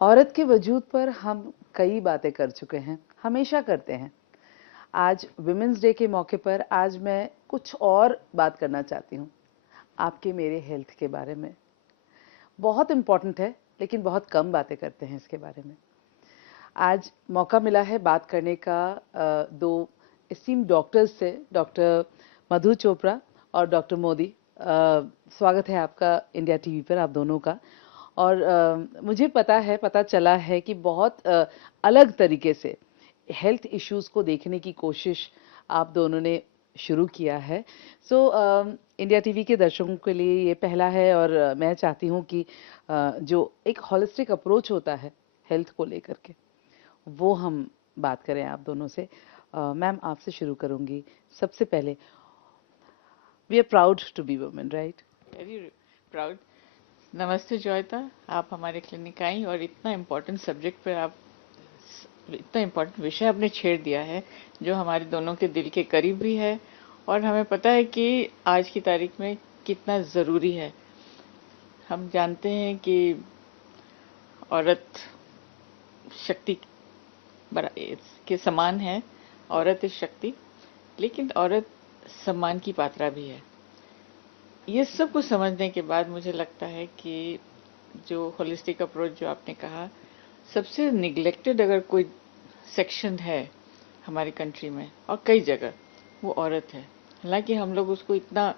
औरत के वजूद पर हम कई बातें कर चुके हैं, हमेशा करते हैं। आज विमेंस डे के मौके पर आज मैं कुछ और बात करना चाहती हूँ, आपके मेरे हेल्थ के बारे में। बहुत इम्पोर्टेंट है, लेकिन बहुत कम बातें करते हैं इसके बारे में। आज मौका मिला है बात करने का दो एस्टीम्ड डॉक्टर्स से, डॉक्टर मधु चोपड़ा और डॉक्टर मोदी। स्वागत है आपका इंडिया टीवी पर, आप दोनों का। और मुझे पता चला है कि बहुत अलग तरीके से हेल्थ इश्यूज को देखने की कोशिश आप दोनों ने शुरू किया है। सो इंडिया टीवी के दर्शकों के लिए ये पहला है, और मैं चाहती हूँ कि जो एक होलिस्टिक अप्रोच होता है हेल्थ को लेकर के, वो हम बात करें आप दोनों से। मैम, आपसे शुरू करूंगी। सबसे पहले, we are proud to be women, right? Very proud. नमस्ते जोयता, आप हमारे क्लिनिक आई और इतना इम्पोर्टेंट सब्जेक्ट पे आप इतना इम्पोर्टेंट विषय आपने छेड़ दिया है जो हमारे दोनों के दिल के करीब भी है और हमें पता है कि आज की तारीख में कितना ज़रूरी है। हम जानते हैं कि औरत शक्ति के समान है। औरत इस शक्ति, लेकिन औरत सम्मान की पात्रा भी है। ये सब कुछ समझने के बाद मुझे लगता है कि जो होलिस्टिक अप्रोच जो आपने कहा, सबसे निग्लेक्टेड अगर कोई सेक्शन है हमारी कंट्री में और कई जगह, वो औरत है। हालांकि हम लोग उसको इतना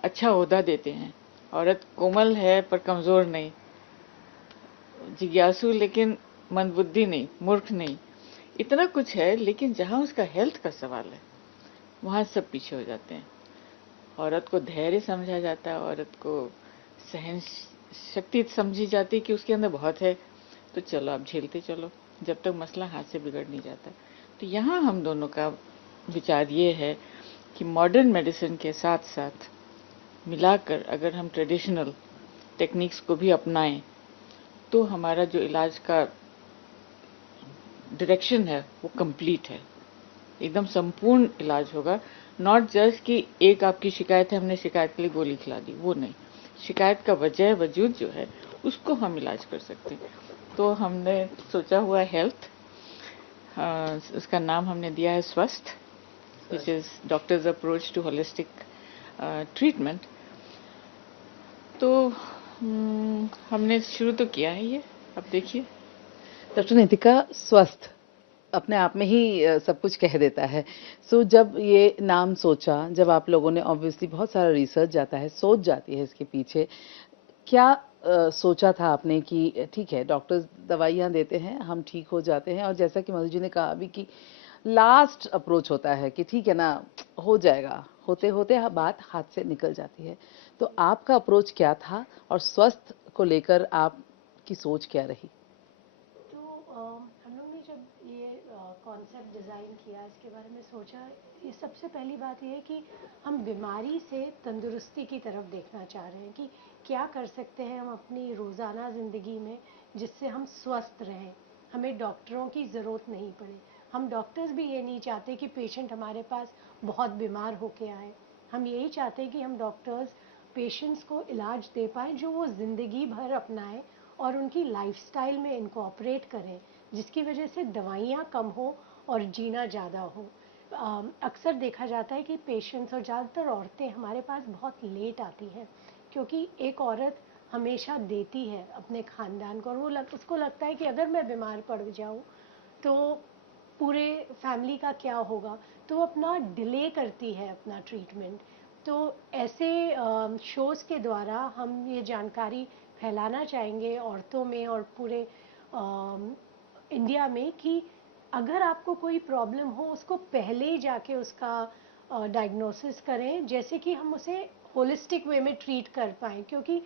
अच्छा ओहदा देते हैं, औरत कोमल है पर कमजोर नहीं, जिज्ञासु लेकिन मंदबुद्धि नहीं, मूर्ख नहीं, इतना कुछ है। लेकिन जहाँ उसका हेल्थ का सवाल है, वहाँ सब पीछे हो जाते हैं। औरत को धैर्य समझा जाता है, औरत को सहन शक्ति समझी जाती है कि उसके अंदर बहुत है, तो चलो आप झेलते चलो जब तक मसला हाथ से बिगड़ नहीं जाता। तो यहाँ हम दोनों का विचार ये है कि मॉडर्न मेडिसिन के साथ साथ मिलाकर अगर हम ट्रेडिशनल टेक्निक्स को भी अपनाएं तो हमारा जो इलाज का डायरेक्शन है वो कंप्लीट है, एकदम संपूर्ण इलाज होगा। नॉट जस्ट कि एक आपकी शिकायत है, हमने शिकायत के लिए गोली खिला दी, वो नहीं। शिकायत का वजह वजूद जो है उसको हम इलाज कर सकते हैं। तो हमने सोचा हुआ हेल्थ, उसका नाम हमने दिया है Swasth, which is doctors approach to holistic treatment. तो हमने शुरू तो किया है ये, अब देखिए। डॉक्टर नितिका, स्वस्थ अपने आप में ही सब कुछ कह देता है। सो जब ये नाम सोचा, जब आप लोगों ने, ऑब्वियसली बहुत सारा रिसर्च जाता है, सोच जाती है इसके पीछे, क्या सोचा था आपने कि ठीक है, डॉक्टर्स दवाइयाँ देते हैं, हम ठीक हो जाते हैं, और जैसा कि मधु जी ने कहा अभी कि लास्ट अप्रोच होता है कि ठीक है ना, हो जाएगा, होते होते बात हाथ से निकल जाती है। तो आपका अप्रोच क्या था, और स्वस्थ को लेकर आपकी सोच क्या रही? तो हम लोग ने जब ये कॉन्सेप्ट डिज़ाइन किया, इसके बारे में सोचा, ये सबसे पहली बात ये है कि हम बीमारी से तंदुरुस्ती की तरफ देखना चाह रहे हैं कि क्या कर सकते हैं हम अपनी रोज़ाना ज़िंदगी में जिससे हम स्वस्थ रहें, हमें डॉक्टरों की ज़रूरत नहीं पड़े। हम डॉक्टर्स भी ये नहीं चाहते कि पेशेंट हमारे पास बहुत बीमार होके आए। हम यही चाहते हैं कि हम डॉक्टर्स पेशेंट्स को इलाज दे पाएँ जो वो ज़िंदगी भर अपनाएं और उनकी लाइफस्टाइल में इनकॉर्पोरेट करें, जिसकी वजह से दवाइयाँ कम हो और जीना ज़्यादा हो। अक्सर देखा जाता है कि पेशेंट्स और ज़्यादातर औरतें हमारे पास बहुत लेट आती हैं, क्योंकि एक औरत हमेशा देती है अपने ख़ानदान को, और उसको लगता है कि अगर मैं बीमार पड़ जाऊँ तो पूरे फैमिली का क्या होगा, तो वो अपना डिले करती है अपना ट्रीटमेंट। तो ऐसे शोज़ के द्वारा हम ये जानकारी फैलाना चाहेंगे औरतों में और पूरे इंडिया में कि अगर आपको कोई प्रॉब्लम हो, उसको पहले ही जाके उसका डायग्नोसिस करें, जैसे कि हम उसे होलिस्टिक वे में ट्रीट कर पाएँ। क्योंकि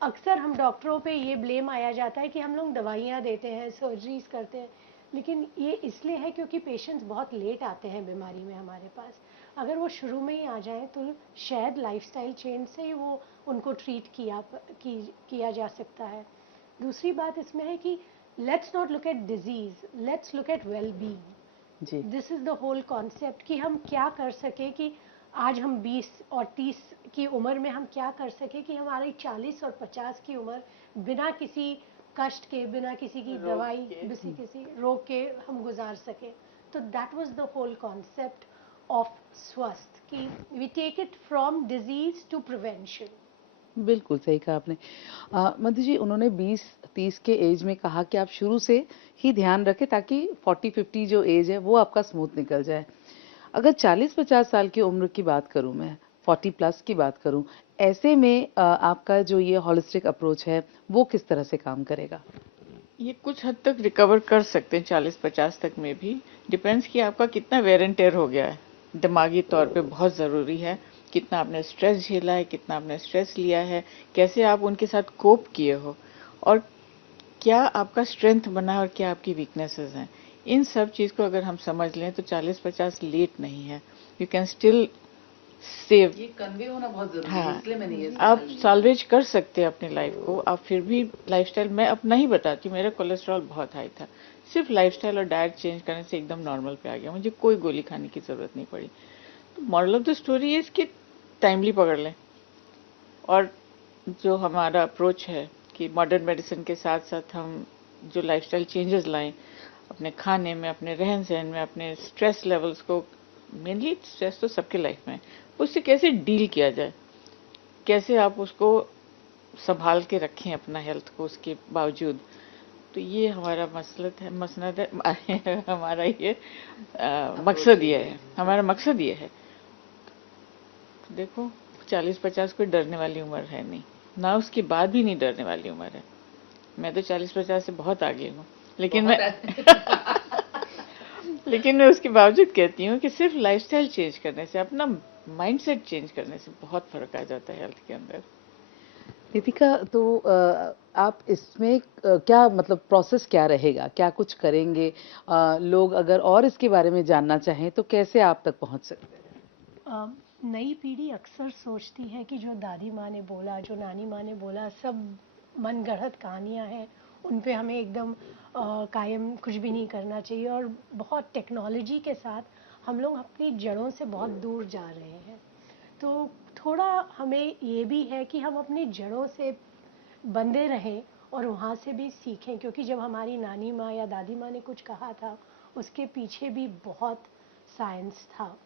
अक्सर हम डॉक्टरों पे ये ब्लेम आया जाता है कि हम लोग दवाइयाँ देते हैं, सर्जरीज करते हैं, लेकिन ये इसलिए है क्योंकि पेशेंट्स बहुत लेट आते हैं बीमारी में हमारे पास। अगर वो शुरू में ही आ जाएं तो शायद लाइफस्टाइल चेंज से ही वो उनको ट्रीट किया जा सकता है। दूसरी बात इसमें है कि let's not look at disease, let's look at well जी। Being. This is the whole concept कि हम क्या कर सके कि आज हम 20 और 30 की उम्र में हम क्या कर सके कि हमारी 40 और 50 की उम्र बिना किसी कष्ट के, बिना किसी की दवाई, किसी रोग के हम गुजार सके। तो that was the whole concept of Swasth, कि we take it from disease to prevention. बिल्कुल सही कहा आपने। मधु जी, उन्होंने 20-30 के एज में कहा कि आप शुरू से ही ध्यान रखें ताकि 40-50 जो एज है वो आपका स्मूथ निकल जाए। अगर 40-50 साल की उम्र की बात करूं, मैं 40 प्लस की बात करूं, ऐसे में आपका जो ये होलिस्टिक अप्रोच है वो किस तरह से काम करेगा? ये कुछ हद तक रिकवर कर सकते हैं 40-50 तक में भी। डिपेंड्स कि आपका कितना वेर एंड टेयर हो गया है, दिमागी तौर पे बहुत ज़रूरी है। कितना आपने स्ट्रेस झेला है, कितना आपने स्ट्रेस लिया है, कैसे आप उनके साथ कोप किए हो, और क्या आपका स्ट्रेंथ बना है और क्या आपकी वीकनेसेस हैं। इन सब चीज़ को अगर हम समझ लें तो 40-50 लेट नहीं है। You can still save. ये कन्वे होना बहुत जरूरी है, हाँ, इसलिए मैंने ये आप सवाल किया। सॉल्वेज कर सकते हैं अपनी लाइफ को। आप फिर भी लाइफस्टाइल, मैं अपना ही बताती हूँ, मेरा कोलेस्ट्रॉल बहुत हाई था, सिर्फ लाइफस्टाइल और डाइट चेंज करने से एकदम नॉर्मल पे आ गया, मुझे कोई गोली खाने की जरूरत नहीं पड़ी। तो मॉरल ऑफ द स्टोरी है इसकी, टाइमली पकड़ लें। और जो हमारा अप्रोच है कि मॉडर्न मेडिसिन के साथ साथ हम जो लाइफस्टाइल चेंजेस लाएं अपने खाने में, अपने रहन सहन में, अपने स्ट्रेस लेवल्स को, मेनली स्ट्रेस तो सबके लाइफ में है, उससे कैसे डील किया जाए, कैसे आप उसको संभाल के रखें अपना हेल्थ को उसके बावजूद। तो ये हमारा मसनद है हमारा ये मकसद ये है, हमारा मकसद ये है। देखो, 40-50 कोई डरने वाली उम्र है नहीं, ना उसके बाद भी नहीं डरने वाली उम्र है। मैं तो 40-50 से बहुत आगे हूँ, लेकिन लेकिन मैं उसके बावजूद कहती हूँ कि सिर्फ लाइफस्टाइल चेंज करने से, अपना माइंडसेट चेंज करने से बहुत फर्क आ जाता है हेल्थ के अंदर। नितिका, तो आप इसमें क्या मतलब प्रोसेस क्या रहेगा, क्या कुछ करेंगे? लोग अगर और इसके बारे में जानना चाहें तो कैसे आप तक पहुंच सकते हैं? नई पीढ़ी अक्सर सोचती है कि जो दादी माँ ने बोला, जो नानी माँ ने बोला, सब मन गढ़ंत कहानियाँ हैं, उन पे हमें एकदम कायम कुछ भी नहीं करना चाहिए। और बहुत टेक्नोलॉजी के साथ हम लोग अपनी जड़ों से बहुत दूर जा रहे हैं। तो थोड़ा हमें ये भी है कि हम अपनी जड़ों से बंधे रहें और वहाँ से भी सीखें, क्योंकि जब हमारी नानी माँ या दादी माँ ने कुछ कहा था, उसके पीछे भी बहुत साइंस था।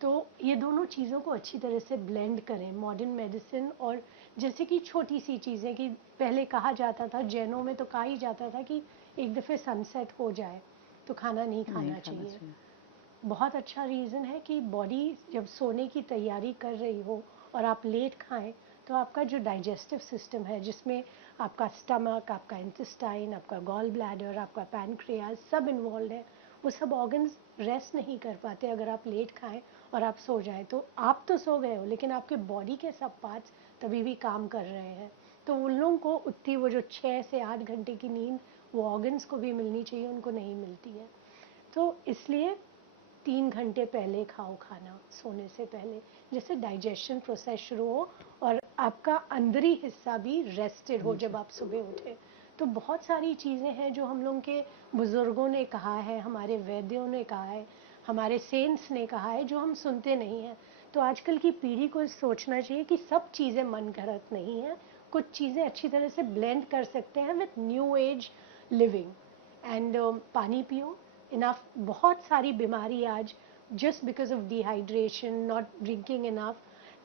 तो ये दोनों चीज़ों को अच्छी तरह से ब्लेंड करें, मॉडर्न मेडिसिन और जैसे कि छोटी सी चीज़ें, कि पहले कहा जाता था, जैनों में तो कहा ही जाता था कि एक दफ़े सनसेट हो जाए तो खाना नहीं खाना चाहिए। बहुत अच्छा रीज़न है कि बॉडी जब सोने की तैयारी कर रही हो और आप लेट खाएं, तो आपका जो डाइजेस्टिव सिस्टम है, जिसमें आपका स्टमक, आपका इंटेस्टाइन, आपका गॉल ब्लैडर, आपका पैनक्रियाज सब इन्वॉल्व है, वो सब ऑर्गन्स रेस्ट नहीं कर पाते अगर आप लेट खाएं और आप सो जाएं। तो आप तो सो गए हो, लेकिन आपके बॉडी के सब पार्ट्स तभी भी काम कर रहे हैं। तो उन लोगों को उतनी वो जो 6 से 8 घंटे की नींद वो ऑर्गन्स को भी मिलनी चाहिए, उनको नहीं मिलती है। तो इसलिए 3 घंटे पहले खाओ खाना, सोने से पहले, जिससे डाइजेशन प्रोसेस शुरू हो और आपका अंदरी हिस्सा भी रेस्टेड हो जब आप सुबह उठे। तो बहुत सारी चीज़ें हैं जो हम लोग के बुज़ुर्गों ने कहा है, हमारे वैद्यों ने कहा है, हमारे सेंट्स ने कहा है, जो हम सुनते नहीं हैं। तो आजकल की पीढ़ी को सोचना चाहिए कि सब चीज़ें मन घड़त नहीं हैं, कुछ चीज़ें अच्छी तरह से ब्लेंड कर सकते हैं with new age living. And पानी पियो इनफ। बहुत सारी बीमारी आज just because of dehydration, not drinking enough,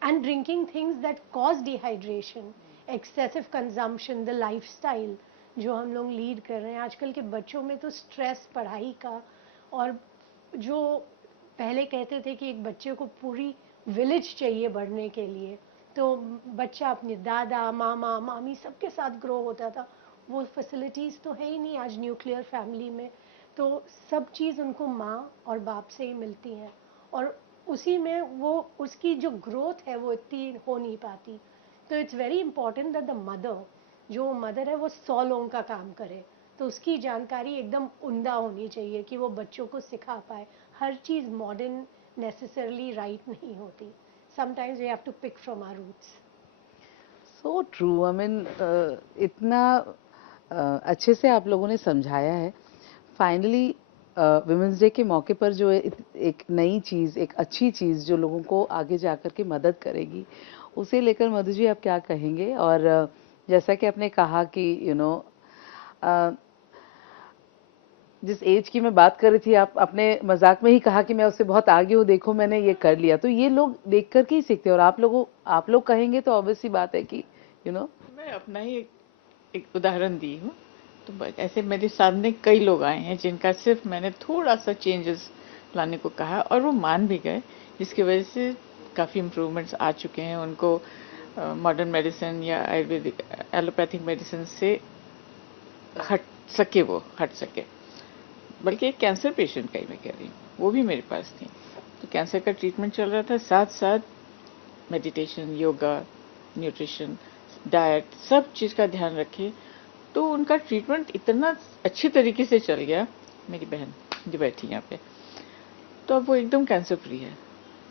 and drinking things that cause dehydration, excessive consumption, the lifestyle जो हम लोग लीड कर रहे हैं आजकल के बच्चों में, तो स्ट्रेस पढ़ाई का, और जो पहले कहते थे कि एक बच्चे को पूरी विलेज चाहिए बढ़ने के लिए, तो बच्चा अपने दादा, मामा, मामी सबके साथ ग्रो होता था, वो फैसिलिटीज़ तो है ही नहीं आज न्यूक्लियर फैमिली में। तो सब चीज़ उनको माँ और बाप से ही मिलती हैं, और उसी में वो उसकी जो ग्रोथ है वो इतनी हो नहीं पाती। तो it's very important that the mother, जो मदर है वो 100 लोगों का काम करे, तो उसकी जानकारी एकदम उम्दा होनी चाहिए कि वो बच्चों को सिखा पाए। हर चीज़ मॉडर्न नेसेसरली राइट नहीं होती, sometimes we have to pick from our roots. So true. I mean इतना अच्छे से आप लोगों ने समझाया है। फाइनली विमेंस डे के मौके पर जो एक नई चीज़, एक अच्छी चीज़ जो लोगों को आगे जाकर के मदद करेगी, उसे लेकर मधु जी आप क्या कहेंगे? और जैसा कि आपने कहा कि जिस एज की मैं बात कर रही थी, आप अपने मजाक में ही कहा कि मैं उससे बहुत आगे हूँ, देखो मैंने ये कर लिया, तो ये लोग देख करके ही सीखते हैं। और आप लोग कहेंगे तो ऑब्वियस सी बात है कि मैं अपना ही एक उदाहरण दी हूँ। तो ऐसे मेरे सामने कई लोग आए हैं जिनका सिर्फ मैंने थोड़ा सा चेंजेस लाने को कहा और वो मान भी गए, जिसकी वजह से काफ़ी इम्प्रूवमेंट्स आ चुके हैं उनको। मॉडर्न मेडिसिन या आयुर्वेदिक एलोपैथिक मेडिसिन से हट सके। बल्कि एक कैंसर पेशेंट का ही मैं कह रही हूँ, वो भी मेरे पास थी। तो कैंसर का ट्रीटमेंट चल रहा था, साथ साथ मेडिटेशन, योगा, न्यूट्रिशन, डाइट, सब चीज़ का ध्यान रखे तो उनका ट्रीटमेंट इतना अच्छे तरीके से चल गया। मेरी बहन जो बैठी यहाँ पे, तो अब वो एकदम कैंसर फ्री है,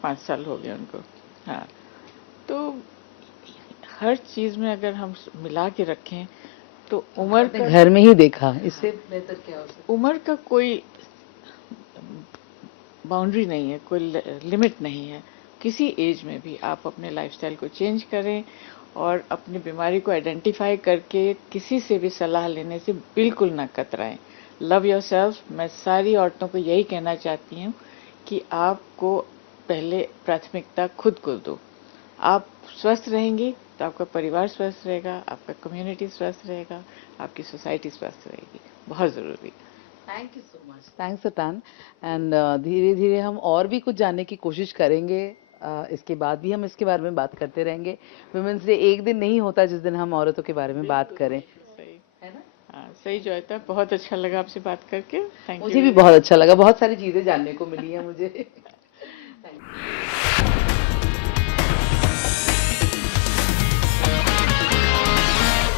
5 साल हो गए उनको। हाँ, तो हर चीज़ में अगर हम मिला के रखें तो उम्र का, घर में ही देखा, इससे बेहतर क्या हो सकता। उम्र का कोई बाउंड्री नहीं है, कोई लिमिट नहीं है। किसी एज में भी आप अपने लाइफस्टाइल को चेंज करें और अपनी बीमारी को आइडेंटिफाई करके किसी से भी सलाह लेने से बिल्कुल ना कतराएं। Love yourself. मैं सारी औरतों को यही कहना चाहती हूँ कि आपको पहले प्राथमिकता खुद को दो। आप स्वस्थ रहेंगे तो आपका परिवार स्वस्थ रहेगा, आपका कम्युनिटी स्वस्थ रहेगा, आपकी सोसाइटी स्वस्थ रहेगी। बहुत ज़रूरी। Thank you so much, thanks अटान। एंड धीरे धीरे हम और भी कुछ जानने की कोशिश करेंगे। इसके बाद भी हम इसके बारे में बात करते रहेंगे। वुमेन्स डे एक दिन नहीं होता जिस दिन हम औरतों के बारे में बात करें, सही है ना। हाँ, सही जोयता, बहुत अच्छा लगा आपसे बात करके। Thank you. मुझे भी बहुत अच्छा लगा, बहुत सारी चीजें जानने को मिली हैं मुझे।